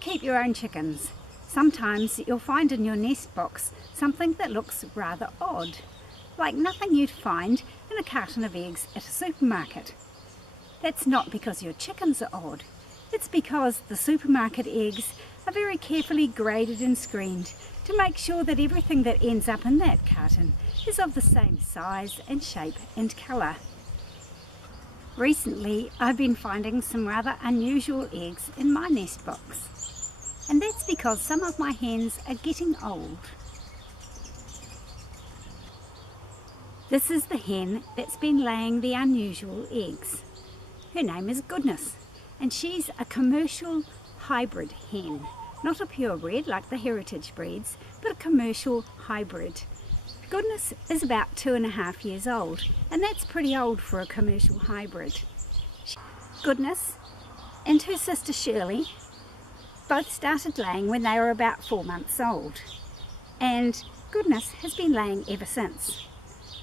keep your own chickens, sometimes you'll find in your nest box something that looks rather odd, like nothing you'd find in a carton of eggs at a supermarket. That's not because your chickens are odd, it's because the supermarket eggs are very carefully graded and screened to make sure that everything that ends up in that carton is of the same size and shape and colour. Recently I've been finding some rather unusual eggs in my nest box, and that's because some of my hens are getting old. This is the hen that's been laying the unusual eggs. Her name is Goodness, and she's a commercial hybrid hen, not a purebred like the heritage breeds, but a commercial hybrid. Goodness is about 2.5 years old, and that's pretty old for a commercial hybrid. Goodness and her sister Shirley both started laying when they were about 4 months old, and Goodness has been laying ever since.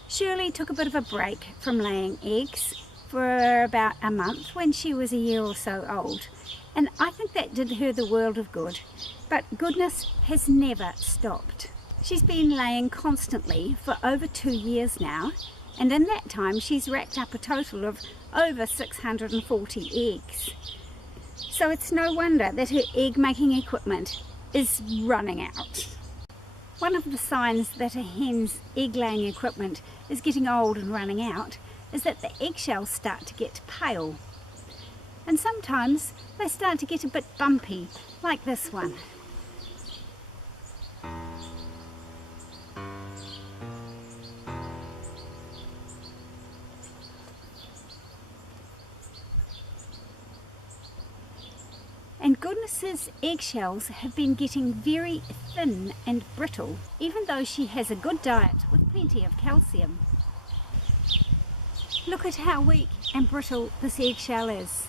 Shirley took a bit of a break from laying eggs for about a month when she was a year or so old, and I think that did her the world of good, but Goodness has never stopped. She's been laying constantly for over 2 years now, and in that time she's racked up a total of over 640 eggs. So it's no wonder that her egg making equipment is running out. One of the signs that a hen's egg laying equipment is getting old and running out is that the eggshells start to get pale, and sometimes they start to get a bit bumpy, like this one. And Goodness's eggshells have been getting very thin and brittle, even though she has a good diet with plenty of calcium. Look at how weak and brittle this eggshell is.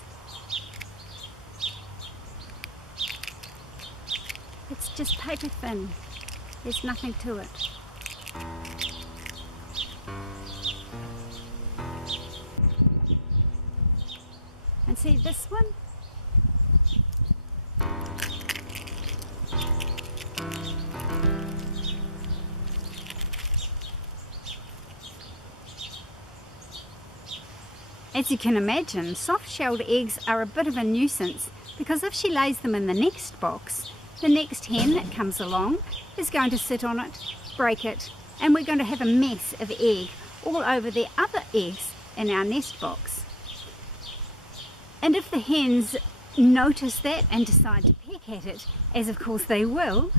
It's just paper thin. There's nothing to it. And see this one? As you can imagine, soft-shelled eggs are a bit of a nuisance, because if she lays them in the next box, the next hen that comes along is going to sit on it, break it, and we're going to have a mess of egg all over the other eggs in our nest box. And if the hens notice that and decide to peck at it, as of course they will,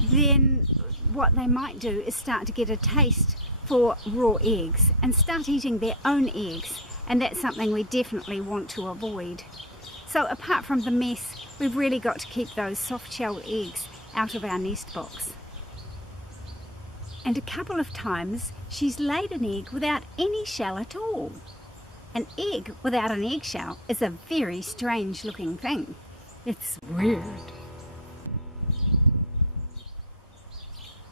then what they might do is start to get a taste for raw eggs and start eating their own eggs, and that's something we definitely want to avoid. So apart from the mess, we've really got to keep those soft-shelled eggs out of our nest box. And a couple of times she's laid an egg without any shell at all. An egg without an eggshell is a very strange looking thing. It's weird.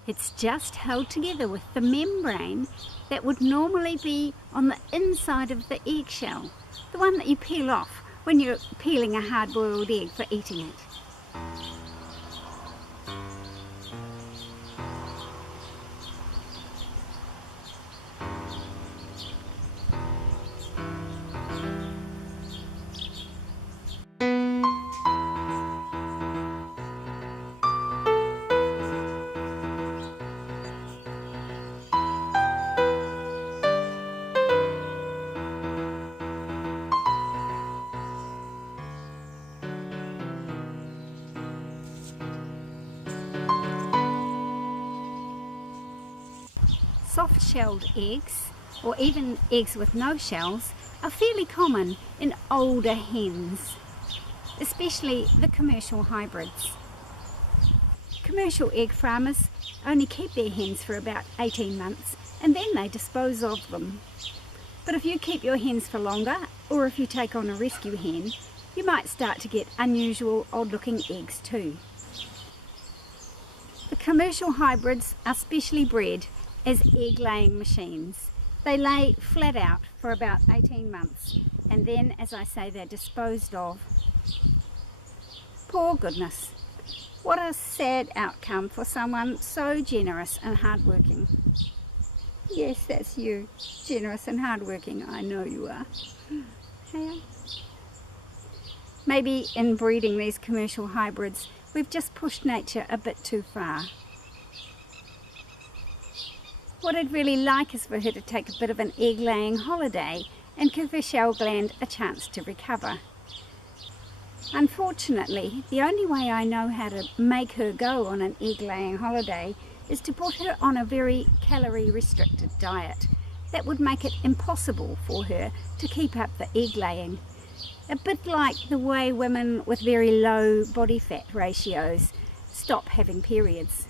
It's just held together with the membrane that would normally be on the inside of the eggshell, the one that you peel off when you're peeling a hard-boiled egg for eating it. Soft-shelled eggs, or even eggs with no shells, are fairly common in older hens, especially the commercial hybrids. Commercial egg farmers only keep their hens for about 18 months and then they dispose of them. But if you keep your hens for longer, or if you take on a rescue hen, you might start to get unusual, odd-looking eggs too. The commercial hybrids are specially bred as egg-laying machines. They lay flat out for about 18 months, and then, as I say, they're disposed of. Poor Goodness. What a sad outcome for someone so generous and hardworking. Yes, that's you. Generous and hardworking. I know you are. Hey. Maybe in breeding these commercial hybrids, we've just pushed nature a bit too far. What I'd really like is for her to take a bit of an egg-laying holiday and give her shell gland a chance to recover. Unfortunately, the only way I know how to make her go on an egg-laying holiday is to put her on a very calorie-restricted diet. That would make it impossible for her to keep up the egg-laying. A bit like the way women with very low body fat ratios stop having periods.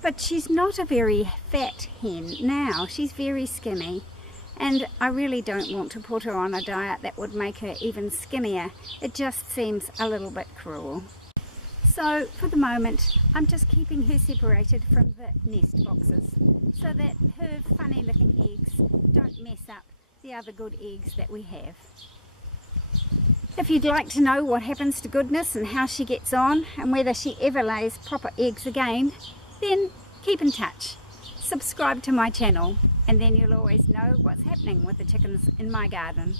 But she's not a very fat hen now, she's very skinny, and I really don't want to put her on a diet that would make her even skinnier. It just seems a little bit cruel. So for the moment, I'm just keeping her separated from the nest boxes so that her funny looking eggs don't mess up the other good eggs that we have. If you'd like to know what happens to Goodness and how she gets on and whether she ever lays proper eggs again, then keep in touch. Subscribe to my channel and then you'll always know what's happening with the chickens in my garden.